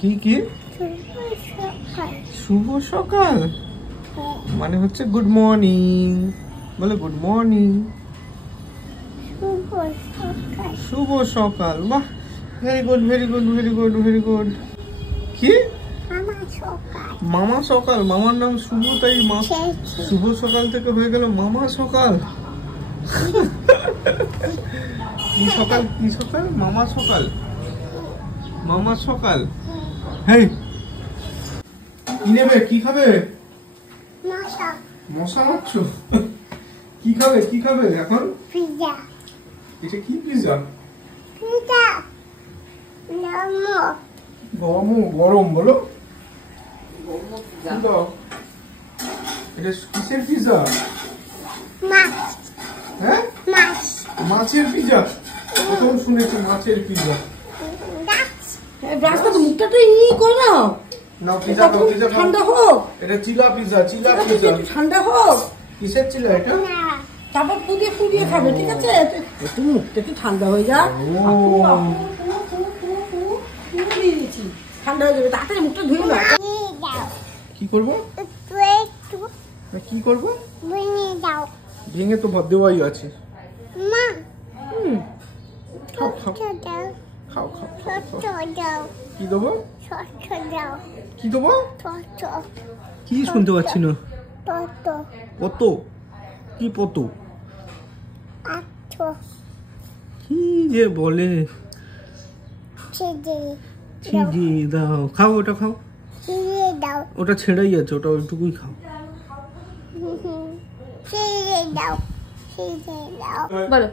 কি কি শুভ সকাল মানে হচ্ছে গুড মর্নিং বলে গুড মর্নিং শুভ সকাল বাহ very good very good very good very good কি মামা সকাল মামার নাম শুভ তাই মা শুভ সকাল থেকে হয়ে গেল মামা সকাল কি সকাল কি সকাল মামা সকাল মামা সকাল হেই কি নেবে কি খাবে মশা মারছো কি খাবে এখন পিৎজা এটা কি পিৎজা গরম বলো এটা কিসের পিৎজা হ্যাঁ মাছের পিৎজা প্রথম শুনেছি মাছের পিৎজা মুখটা তো ই করো না পিৎজা ঠান্ডা হোক এটা চিলা পিৎজা ঠান্ডা হোক কিসের চিলা এটা তারপর পুড়িয়ে খাবে ঠিক আছে একটু মুখটা একটু ঠান্ডা হয়ে যা ঠান্ডা হয়ে যাবে তাড়াতাড়ি মুখটা ধুয়ে না কি করবো কি করবো ভেঙে তো দেওয়াই আছে খাও কি দেবো কি দেবো কি শুনতে পাচ্ছি না কত কি পত কি যে বলে দাও খাও ওটা খাও ওটা ছেড়েই আছে ওটা ওইটুকুই খাও বলো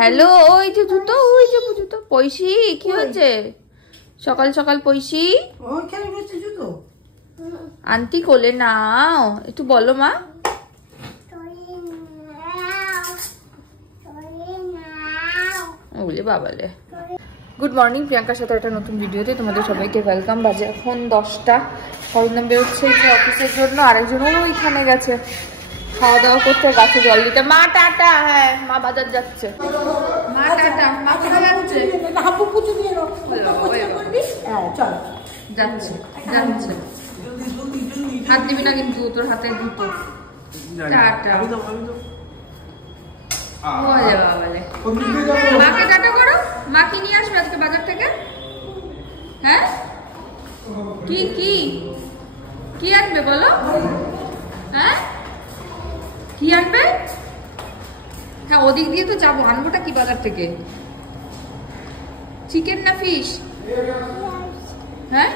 হ্যালো ওই যে জুতো পয়সি কি হচ্ছে সকাল সকাল পয়সি আন্টি কোলে নাও একটু বলো মা বলে বাবালে গুড মর্নিং প্রিয়াঙ্কার সাথে একটা নতুন ভিডিওতে তোমাদের সবাইকে ওয়েলকাম বাজে এখন 10টা সরঞ্জাম বেরোচ্ছে অফিসের জন্য আরেকজন ওইখানে গেছে খাওয়া দাওয়া করতে গাছে জল দিতে মা টাটা হ্যাঁ মা বাজার যাচ্ছে মা টাটা মা কোথায় যাচ্ছে যাচ্ছে হাত দিবি না কিন্তু তোর হাতে দুটো টাটা মাকে টাটা করো মা কি নিয়ে আসবে আজকে বাজার থেকে হ্যাঁ কি কি কি আনবে বলো হ্যাঁ কি আনবে হ্যাঁ ওদিক দিয়ে তো যাবো আনবোটা কি বাজার থেকে চিকেন না ফিশ হ্যাঁ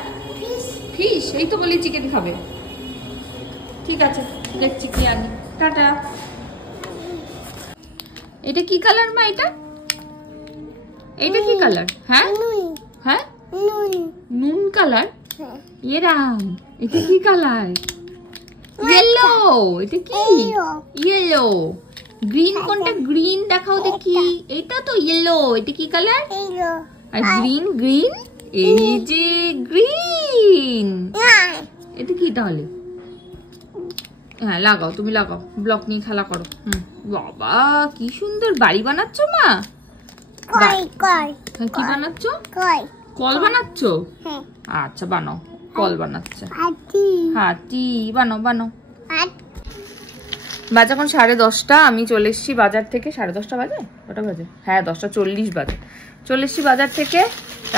ফিশ এই তো বলি চিকেন খাবে ঠিক আছে দেখছি কি আনি টাটা এটা কি কালার মা এটা কি কালার হ্যাঁ হ্যাঁ নুন কালার এরাম এটা কি কালার ইয়েলো এটা কি ইয়েলো গ্রিন কোনটা গ্রিন দেখাও দেখি এটা তো ইয়েলো এটা কি কালার আর গ্রিন এই যে গ্রিন এটা কি তাহলে হ্যাঁ লাগাও তুমি লাগাও ব্লক নিয়ে খেলা করো বাবা কি সুন্দর বাড়ি বানাচ্ছো মা কি বানাচ্ছ কল বানাচ্ছ আচ্ছা বানাও কল বানাচ্ছে হাতি বানাও বাজে এখন 10:30 আমি চলে এসেছি বাজার থেকে 10:30 বাজে কটা বাজে হ্যাঁ 10:40 বাজে চলে এসেছি বাজার থেকে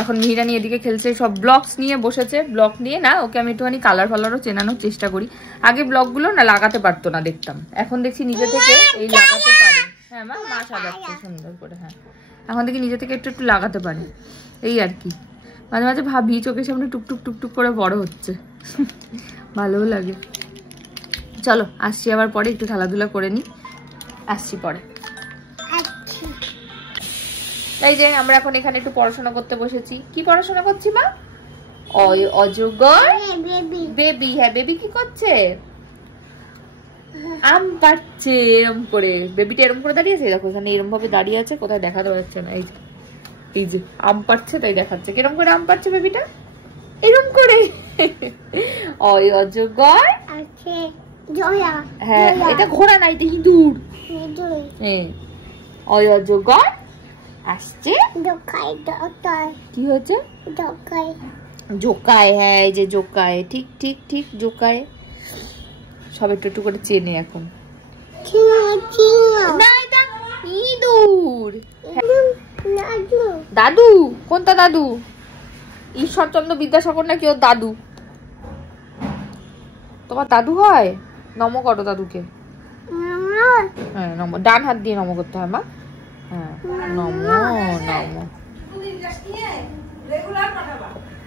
এখন মিহিরানি এদিকে খেলছে সব ব্লগস নিয়ে বসেছে ব্লগ নিয়ে না ওকে আমি একটুখানি কালার ফালারও চেনানোর চেষ্টা করি আগে ব্লগগুলো না লাগাতে পারতো না দেখতাম এখন দেখছি নিজে থেকে এই লাগাতে পারে হ্যাঁ মা সাজাচ্ছে সুন্দর করে হ্যাঁ এখন দেখি নিজে থেকে একটু লাগাতে পারে এই আর কি মাঝে মাঝে ভাবি চোখের সামনে টুকটুক করে বড় হচ্ছে ভালোও লাগে চলো আসছি আবার পরে একটু খেলাধুলা করে নি আসছি পরে এই যে আমরা এখন এখানে একটু পড়াশোনা করতে বসেছি কি পড়াশোনা করছি মা অজগর বেবি হ্যাঁ বেবি কি করছে আম পাচ্ছে এরম করে বেবিটা এরম করে দাঁড়িয়েছে দেখো এখানে এরম ভাবে দাঁড়িয়ে আছে কোথায় দেখাতে যাচ্ছে না এই যে আম পাচ্ছে তাই দেখাচ্ছে কিরম করে আম পাচ্ছে বেবিটা এরম করে অজগর হ্যাঁ এটা ঘোড়া না এটা ইঁদুর অজগর আসছে কি হচ্ছে? জোকায়, হ্যাঁ এই যে জোকায়, ঠিক ঠিক ঠিক জোকায়। সব একটু একটু করে চেনে এখন। ইঁদুর, দাদু, কোনটা দাদু? ঈশ্বরচন্দ্র বিদ্যাসাগর নাকি ওর দাদু? তোমার দাদু হয়? নম করো দাদুকে। হ্যাঁ নম, ডান হাত দিয়ে নম করতে হয় মা। হ্যাঁ নম নম।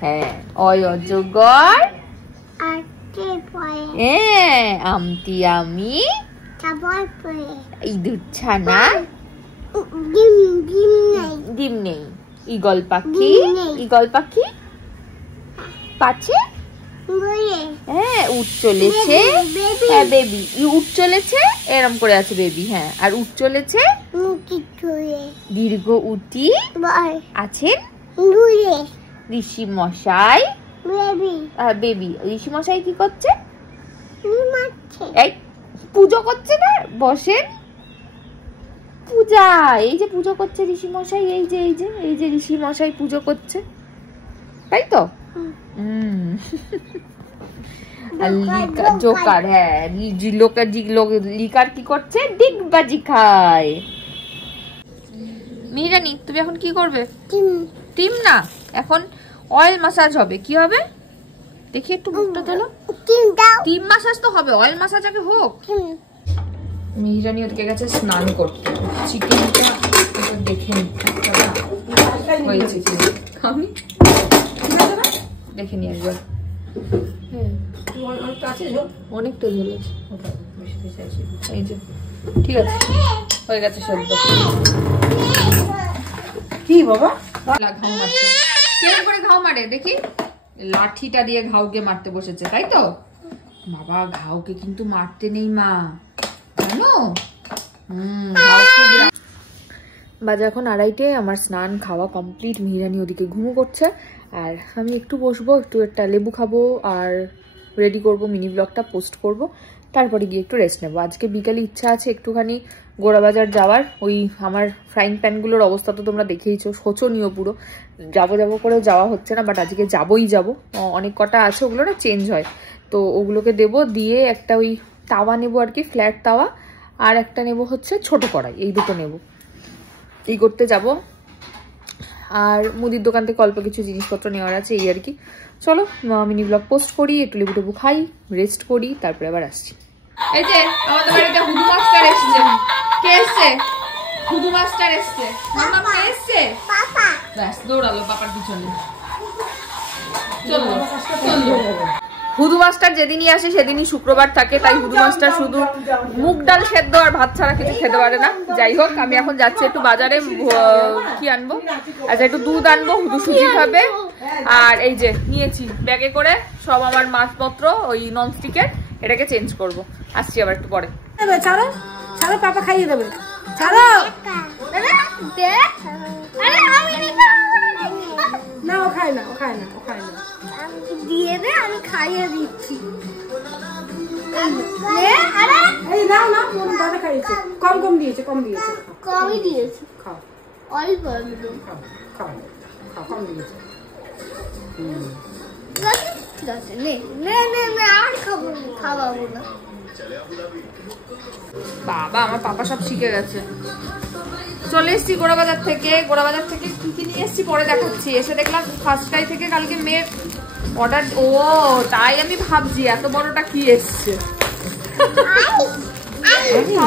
হ্যাঁ অয় অজগর, আমটি আমি, ইঁদুর ছানা, ডিম নেই, ঈগল পাখি, ঈগল পাখি পাচ্ছে, হ্যাঁ উঠ চলেছে, হ্যাঁ বেবি উঠ চলেছে, এরম করে আছে বেবি। হ্যাঁ আর উঠ চলেছে, দীর্ঘ উটি আছেন ঋষি মশাই, বেবি ঋষি মশাই কি করছে? এই পুজো করছে না, বসেন পূজা, এই যে পুজো করছে ঋষি মশাই, এই যে এই যে এই যে ঋষি মশাই পুজো করছে, তাই তো? জোকার, হ্যাঁ লিকার কি করছে? ডিগবাজি খায়। মিহিরানি তুমি এখন কি করবে? টিম না, এখন অয়েল মাসাজ হবে। কি হবে দেখি একটু মুখটা তোলো। টিম মাসাজ তো হবে, অয়েল মাসাজ আগে হোক। মিহিরানি ওদিকে গেছে স্নান করতে। চিকেনটা দেখে হয়েছে, আমি দেখে নি একবার। অনেকটা ঝুলেছে, এই যে ঠিক আছে হয়ে গেছে সেদ্ধ। কি বাবা ঘাও মারছে, কেমন করে ঘাও মারে দেখি? লাঠিটা দিয়ে ঘাওকে মারতে বসেছে, তাই তো? বাবা ঘাওকে কিন্তু মারতে নেই মা, জানো? বাজে এখন 2:30, আমার স্নান খাওয়া কমপ্লিট। মিহিরানি ওদিকে ঘুমো করছে, আর আমি একটু বসবো, একটু একটা লেবু খাবো, আর রেডি করব, মিনি ব্লগটা পোস্ট করব, তারপরে গিয়ে একটু রেস্ট নেবো। আজকে বিকালে ইচ্ছা আছে একটুখানি গোড়াবাজার যাওয়ার। ওই আমার ফ্রাইং প্যানগুলোর অবস্থা তো তোমরা দেখেইছো, শোচনীয় পুরো। যাবো যাবো করেও যাওয়া হচ্ছে না, বাট আজকে যাবোই যাবো। অনেক কটা আছে, ওগুলো না চেঞ্জ হয়, তো ওগুলোকে দেবো। দিয়ে একটা ওই তাওয়া নেবো আর কি, ফ্ল্যাট তাওয়া, আর একটা নেবো হচ্ছে ছোট কড়াই, এই দুটো নেবো। এই করতে যাব। আর মুদির দোকান থেকে অল্প কিছু জিনিসপত্র নেওয়ার আছে, এই আর কি। চলো মিনি ব্লগ পোস্ট করি, একটু লেবু টেবু খাই, রেস্ট করি, তারপরে আবার আসছি। এই যে আমাদের বাড়িতে হুদু মাস্টার এসছে। কে এসছে? হুদু মাস্টার এসছে। মামা কে এসছে? পাপা। ব্যাস দৌড়ালো পাপার পিছনে। চলো চলো। হুদু মাস্টার যেদিনই আসে সেদিনই শুক্রবার থাকে, তাই হুদু মাস্টার শুধু মুগ ডাল সেদ্ধ আর ভাত ছাড়া কিছু খেতে পারে না। যাই হোক, আমি এখন যাচ্ছি একটু বাজারে। কি আনবো? আচ্ছা একটু দুধ আনবো, হুদু সুজি খাবে। আর এই যে নিয়েছি ব্যাগে করে সব আমার মাছপত্র, ওই ননস্টিকের, এটাকে চেঞ্জ করব। আসছি আবার একটু পরে। ছাড়ো ছাড়ো, পাপা খাইয়ে দেবে, ছাড়ো না। ও খায় না, ও খায় না, ও খায় না। দিয়ে দে, আমি খাইয়ে দিচ্ছি। এই নাও না, দাদা খাইয়েছে, কম কম দিয়েছে, কম দিয়েছে, কমই দিয়েছে, খাও অল্প খাও খাও খাও, কম দিয়েছে। ঠিক আছে, নে নে নে নে, আর খাওয়াবো না। বাবা আমার পাপা সব শিখে গেছে। চলে এসছি গোড়াবাজার থেকে। গোড়াবাজার থেকে কি কি নিয়ে এসছি পরে দেখাচ্ছি। এসে দেখলাম ফার্স্ট ক্রাই থেকে কালকে মেয়ের অর্ডার। ও তাই আমি ভাবছি এত বড়টা কি এসছে।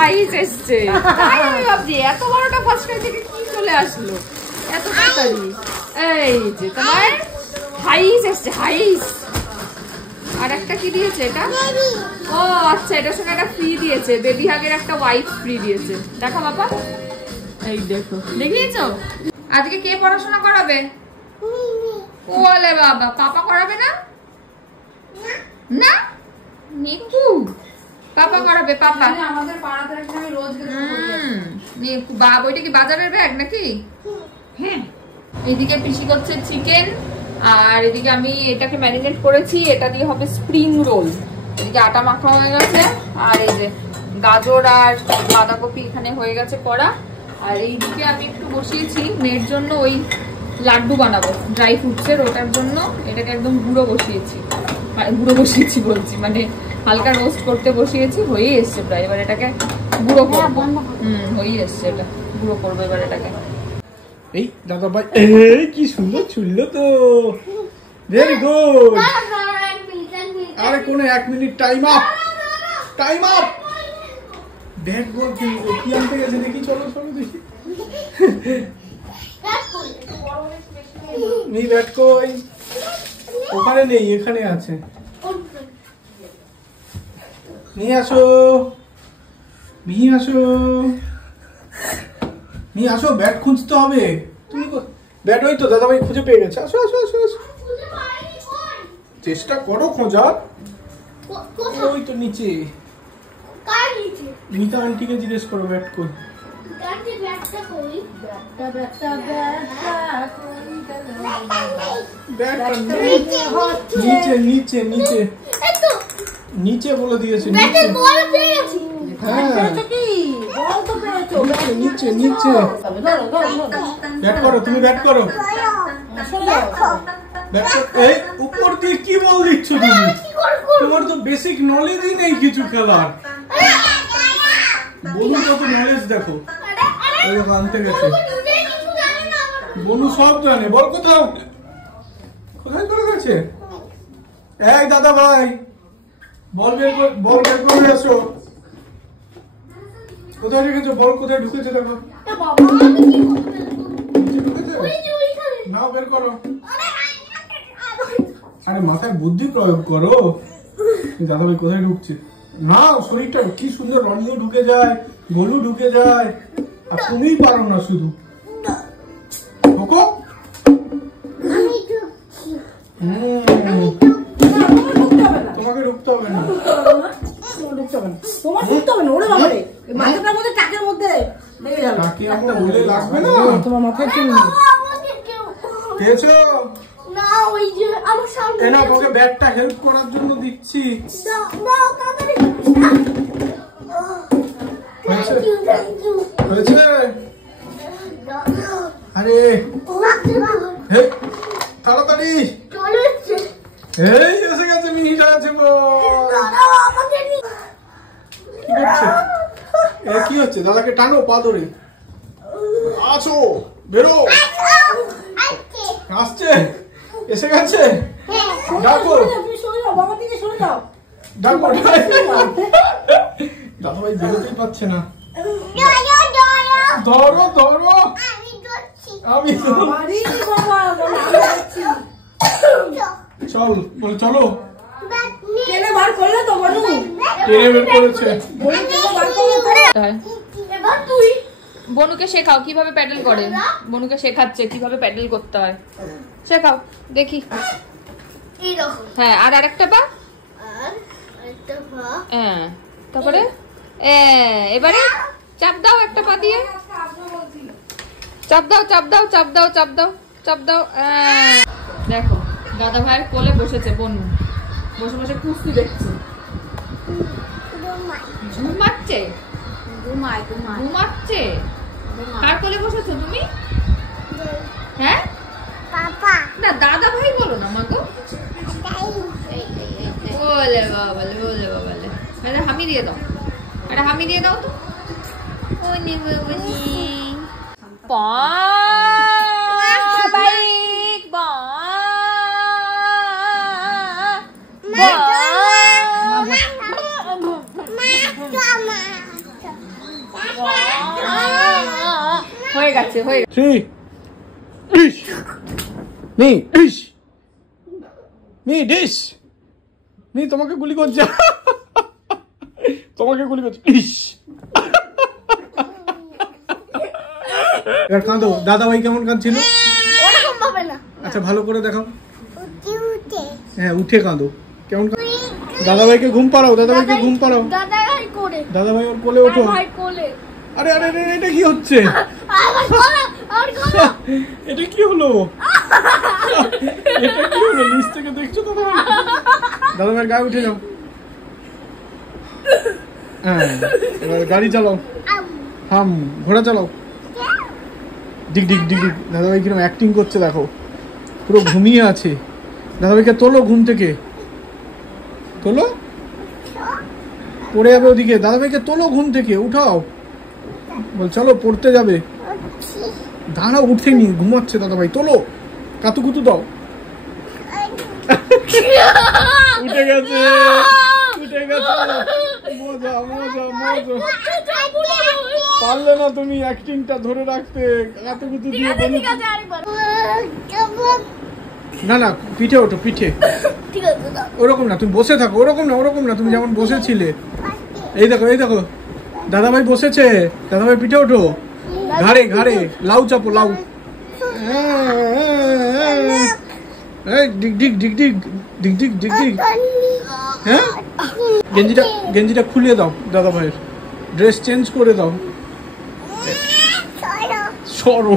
আইস এসছে, তাই আমি ভাবছি এত বড়টা ফার্স্ট ক্রাই থেকে কি চলে আসলো এত তাড়াতাড়ি। এই যে তোমার হাইস এসছে, হাইস। আর একটা কি দিয়েছে এটা? ও আচ্ছা, এটার সঙ্গে একটা ফ্রি দিয়েছে, বেবি হাগের একটা ওয়াইপ ফ্রি দিয়েছে। দেখা বাবা, এই দেখো, দেখিয়েছো? আজকে কে পড়াশোনা করাবে? ওলে বাবা, পাপা করাবে না? না নিকু পাপা করাবে, পাপা। আমাদের পাড়াতে আমি রোজ ওইটা কি বাজারের ব্যাগ নাকি? হ্যাঁ। এইদিকে পিসি করছে চিকেন, আর এদিকে আমি এটাকে ম্যারিনেট করেছি, এটা দিয়ে হবে স্প্রিং রোল। এদিকে আটা মাখা হয়ে গেছে, আর এই যে গাজর আর বাঁধাকপি এখানে হয়ে গেছে করা। আর এইদিকে আমি একটু বসিয়েছি মেয়ের জন্য ওই লাড্ডু বানাবো ড্রাই ফ্রুটসের, ওটার জন্য এটাকে একদম গুঁড়ো বসিয়েছি বলছি, মানে হালকা রোস্ট করতে বসিয়েছি, হয়ে এসছে প্রায়। এবার এটাকে গুঁড়ো করবো। হয়ে এসছে, এটা গুঁড়ো করবো এবার এটাকে। এই দাদা ভাই, এই কি সুন্দর চুলল তো, ভেরি গুড। আরে কোন 1 minute time up. Bat ball কি আনতে গেছে দেখি, চলো দেখি। নেই ব্যাট কই? ওখানে নেই, এখানে আছে। নিয়ে আসো, ব্যাট খুঁজতে হবে। তুমি ব্যাট, ওই তো দাদা ভাই খুঁজে পেয়ে গেছে। আসো। চেষ্টা করো খোঁজার। ওই তো নিচে। মিতা আন্টিকে জিজ্ঞেস করো ব্যাট কই। নিচে বলে দিয়েছে। নিচে ব্যাট করো, তুমি ব্যাট করো। এই উপর দিয়ে কি বল দিচ্ছ তুমি? তোমার তো বেসিক নলেজই নেই কিছু খেলার। বনু কত নলেজ দেখো, ওই আনতে গেছে। বনু সব জানে। বল কোথায় করে গেছে? এই দাদা ভাই, বল বের করে আসো। কোথায় রেখেছো? বল কোথায় ঢুকেছে দেখো। নাও বের করো। আরে মাথায় বুদ্ধি প্রয়োগ করো। দাদা ভাই কোথায় ঢুকছে? না, শরীরটা কি সুন্দর, রনিও ঢুকে যায়, গোলু ঢুকে যায়, আর তুমিই পারো না শুধু। ঢোকো। তোমাকে ঢুকতে হবে না। তোমার মাথায় কি পেয়েছো? তোকে ব্যাটটা হেল্প করার জন্য দিচ্ছি। আরে তাড়াতাড়ি, এই এসে গেছে, মিহিটা আছে। কি হচ্ছে? দাদাকে টানো, পা ধরে। আছো, বেরো। আসছে, এসে গেছে। ডাকো। দাদা ভাই বেরোতেই পারছে না। ধরো। আমি চলো। টেনে বের করেছে। বনুকে শেখাও কিভাবে প্যাডেল করে। বনুকে শেখাচ্ছে কিভাবে প্যাডেল করতে হয়, শেখাও দেখি। হ্যাঁ, আর আরেকটা পা। হ্যাঁ, তারপরে এবারে চাপ দাও একটা পা দিয়ে। চাপ দাও। দেখো দাদা ভাইয়ের কোলে বসেছে বনু, বসে কুস্তি দেখছে। ঘুমাচ্ছে। কার কোলে বসেছো তুমি? হ্যাঁ, না দাদা ভাই বলো না মাগো। বলে বাবালে। হামি দিয়ে দাও, একটা হামি দিয়ে দাও তো। হয়ে গেছে। তোমাকে গুলি করছে। কাঁদো। দাদা ভাই কেমন কাঁদছিল? আচ্ছা ভালো করে দেখাও। হ্যাঁ, উঠে কাঁদো। কেমন? দাদা ভাইকে ঘুম পাড়াও। দাদা ভাই ওর কোলে ওঠো। আরে এটা কি হচ্ছে? এটা কি হলো? নিচ থেকে দেখছো দাদা ভাইয়ের গায়ে উঠে যাও। হ্যাঁ, এবার গাড়ি চালাও। ঘোড়া চালাও। ডিগ ডিগ ডিগ ডিগ। দাদাভাই কিরকম অ্যাক্টিং করছে দেখো, পুরো ঘুমিয়ে আছে। দাদাভাইকে তোলো ঘুম থেকে, তোলো, পড়ে যাবে ওদিকে। দাদাভাইকে তোলো ঘুম থেকে, উঠাও, বল চলো পড়তে যাবে। দাঁড়াও, উঠেনি, ঘুমাচ্ছে দাদাভাই, তোলো, কাতুকুতু দাও। উঠে গেছে, উঠে গেছে, মজা মজা মজা। পারলে না তুমি অ্যাক্টিংটা ধরে রাখতে, কাতুকুতু দিয়ে। না না, পিঠে ওঠো, পিঠে। ওরকম না, তুমি বসে থাকো, ওরকম না, ওরকম না, তুমি যেমন বসেছিলে। এই দেখো, এই দেখো, দাদাভাই বসেছে, দাদাভাই পিঠে ওঠো, ঘাড়ে ঘাড়ে, লাউ চাপো, লাউ। ডিগ ডিগ ডিগ ডিগ ডিগ ডিগ ডিগ ডিগ। হ্যাঁ, গেঞ্জিটা গেঞ্জিটা খুলিয়ে দাও দাদাভাইয়ের, ড্রেস চেঞ্জ করে দাও। সরো।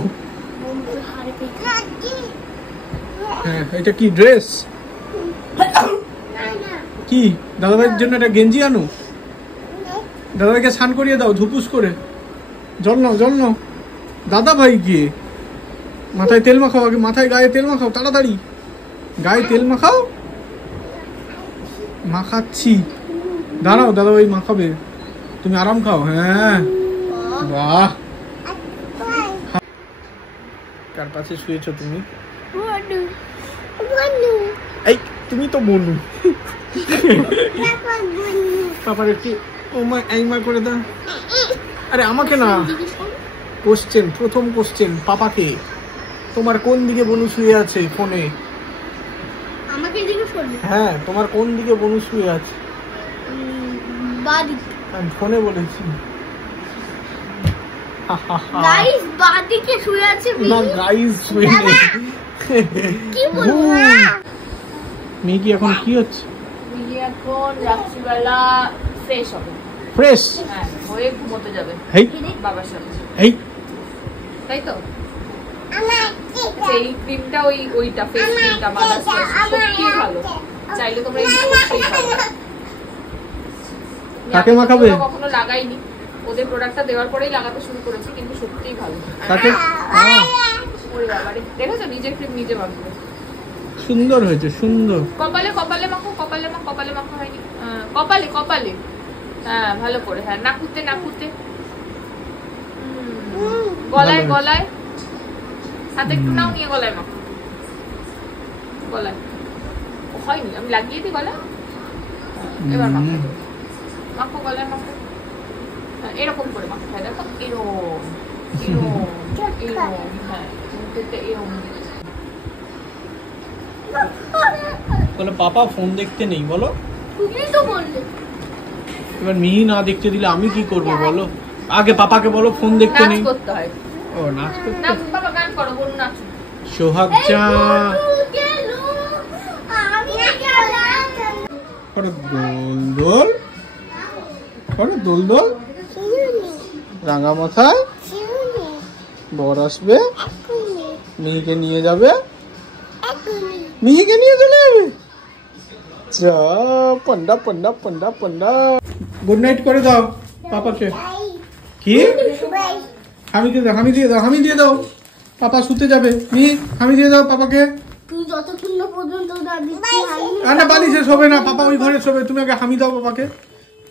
হ্যাঁ, এটা কি ড্রেস? কি দাদাভাইয়ের জন্য একটা গেঞ্জি আনো? দাদাভাইকে স্নান করিয়ে দাও ধুপুস করে, জল নাও, জল নাও। দাদাভাই গিয়ে মাথায় তেল মাখাও, আগে মাথায় গায়ে তেল মাখাও, তাড়াতাড়ি গায়ে তেল মাখাও। মাখাচ্ছি, দাঁড়াও, দাদাভাই মাখাবে, তুমি আরাম খাও। হ্যাঁ, বাহ। কার পাশে শুয়েছো তুমি? এই তুমি তো বনু। পাপার একটু ওমা এইমা করে দাও। আরে আমাকে না, কোশ্চেন, প্রথম কোশ্চেন পাপাকে। তোমার কোন দিকে বনু শুয়ে আছে ফোনে? আমাকে জিজ্ঞেস করবে? হ্যাঁ, তোমার কোন দিকে বনু শুয়ে আছে? বাদিকে। আমি ফোনে বলেছি। গাইস বাদিকে শুয়ে আছে। না গাইস শুয়ে নেই। কি বলবো? মেয়ে কি এখন কি হচ্ছে? মিহি এখন রাত্রিবেলা ফ্রেশ হবে, ফ্রেশ হ্যাঁ, হয়ে ঘুমোতে যাবে হেই বাবার সাথে, হেই। তাই তো? এই ক্রিমটা ওইটা ফেস ক্রিমটা মাদার্স চয়েস সত্যি ভালো, চাইলে তোমরা ইউজ করতেই পারো। কাকে মাখাবে? কখনো লাগাইনি, ওদের প্রোডাক্টটা দেওয়ার পরেই লাগাতে শুরু করেছি, কিন্তু সত্যিই ভালো। কাকে? ওরে বাবারে, দেখেছো নিজের ক্রিম নিজে মাখবে, সুন্দর হয়েছে, সুন্দর। কপালে কপালে মাখো, কপালে মাখো, কপালে মাখা হয়নি, কপালে কপালে, হ্যাঁ ভালো করে, হ্যাঁ নাকুতে নাকুতে, গলায় গলায়, হাতে একটু নাও, নিয়ে গলায় মাখো, গলায় হয়নি, আমি লাগিয়ে দিই গলায়, এবার মাখো, মাখো গলায় মাখো, এরকম করে মাখো, হ্যাঁ দেখো, এরকম এরকম এরকম, হ্যাঁ এরকম। বলো পাপা ফোন দেখতে নেই, বলো। তুমি তো বললে। এবার মিহি না দেখতে দিলে আমি কি করব বলো? আগে পাপাকে বলো ফোন দেখতে নাচ নেই। করতে হয়, ও নাচ করতে। নাচ, বাবা গান করো, বলুন নাচো। সোহাগ চা করো, দোল দোল করো, দোল দোল। রাঙা মাথায় বর আসবে, মিহিকে নিয়ে যাবে, মিহিকে নিয়ে চলে যাবে। যা panda panda panda panda. Good night করে দাও পাপাকে। কি হামি দিয়ে দাও, হামি দিয়ে দাও, হামি দিয়ে দাও, পাপা শুতে যাবে। মিহি হামি দিয়ে দাও পাপাকে। তুই যতক্ষণ না পর্যন্ত না বালিশে শোবে না, পাপা ওই ঘরে শোবে, তুমি আগে হামি দাও পাপাকে,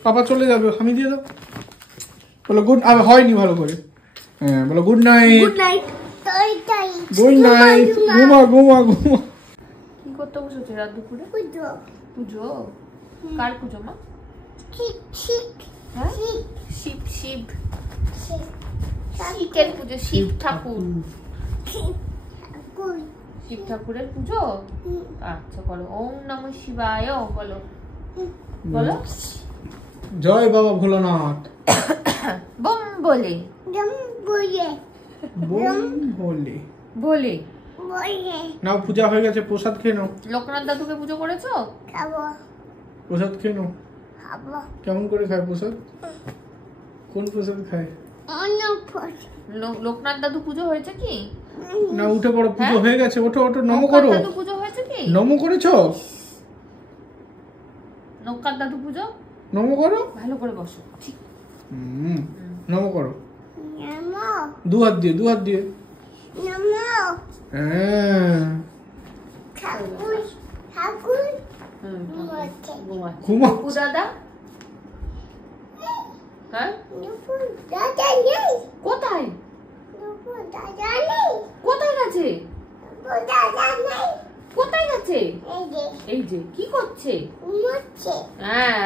পাপা চলে যাবে, হামি দিয়ে দাও। বলো গুড, আর হয়নি ভালো করে, হ্যাঁ বলো good night. Good night. Good night, ঘুমা ঘুমা ঘুমা। কি করতে বসেছে রাত দুপুরে? পুজো? কার পুজো মা? হ্যাঁ? শিব শিব শিবের পুজো, শিব ঠাকুর, শিব ঠাকুরের পুজো। আচ্ছা বলো ওম নমঃ শিবায়, বলো বলো। জয় বাবা ভোলানাথ। বম বলে বলে বলে। নাও, পূজা হয়ে গেছে, প্রসাদ খেয়ে নাও। লোকনাথ দাদুকে পুজো করেছো? প্রসাদ খেয়ে নাও। কেমন করে খায় প্রসাদ? কোন প্রসাদ খায়? লোকনাথ দাদু পুজো হয়েছে কি? না উঠে পড়ো, পুজো হ্যাঁ? হয়ে গেছে, ওঠো ওঠো, নমো করো। দাদু পুজো হয়েছে কি? নমো করেছো? লোকনাথ দাদু পুজো নমো করো, ভালো করে বসো, ঠিক নমো করো, দু হাত দিয়ে, দু হাত দিয়ে। হ্যাঁ ঘুমা পপু দাদা হ্যাঁ কোথায় কোথায় গেছে কোথায় গেছে এই যে কি করছে হ্যাঁ